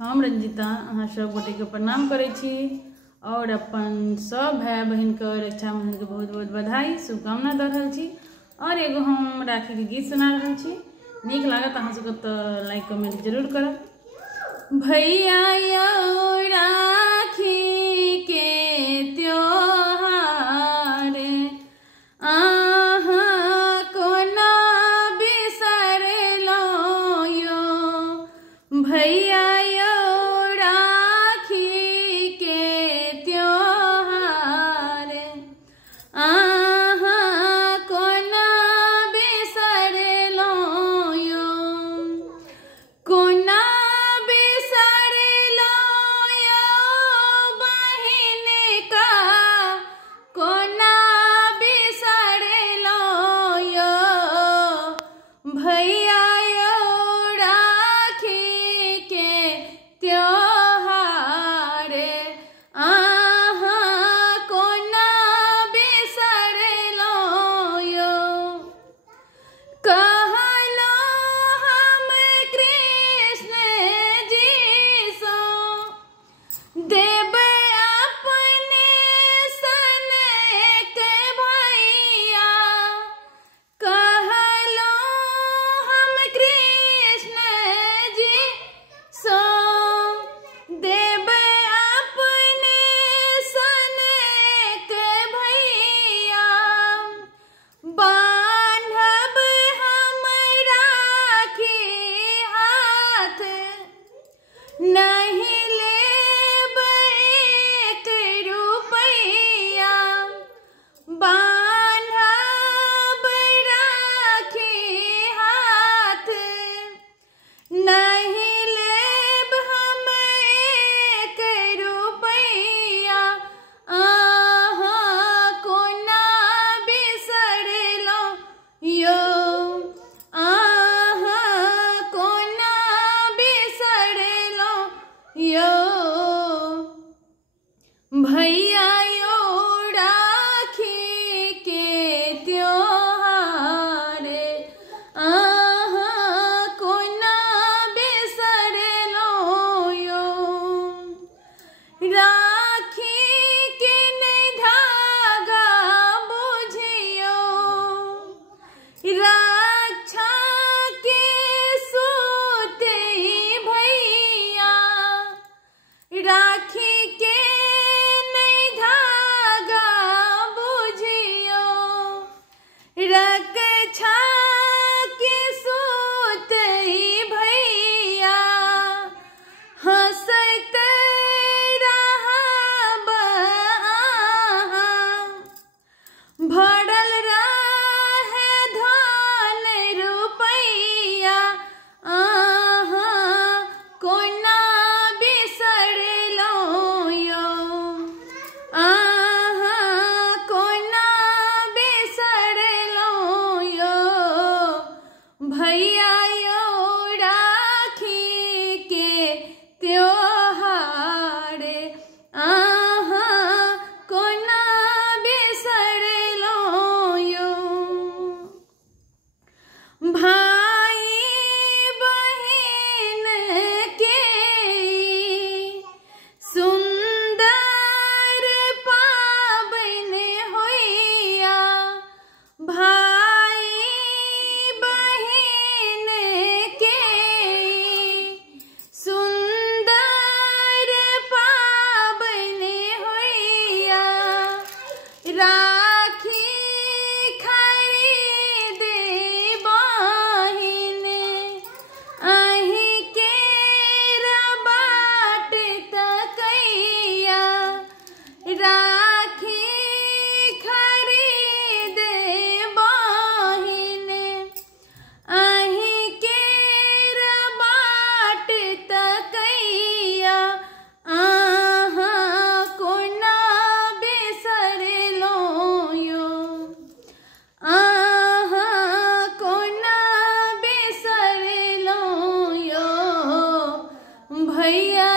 हम रंजिता अहाँ सब गोटे के प्रणाम करै छी और अपन सब भाई बहन के रक्षाबंधन के बहुत बहुत बधाई शुभकामना दे रहल छी। और एगो हम राखी के गीत सुना रहल छी, नीक लागत अहाँ सबके तो लाइक कमेंट जरूर करब। भैया यो राखी के त्योहार आहाँ कोना बिसरलो यो, भैया भैया यो राखी के त्योहार आहाँ कोना बिसरलो यो, राखी के नहीं धागा बुझियो, रक्षा के सूते भैया, राखी के रक्षा के सूत भैया, हंसत रहब आहाँ, भरल रहे धन रुपैया आहाँ कोना बिसरलो यो, भैया यो राखी के त्योहार आहाँ कोना बिसरलो यो, भाई बहन के सुंदर पाबन होइया, राखी खरीदे बहिन अहीं के बाट तकैया, राखी खरीदे बहिन अहीं के बाट तकैया आहाँ कोना भैया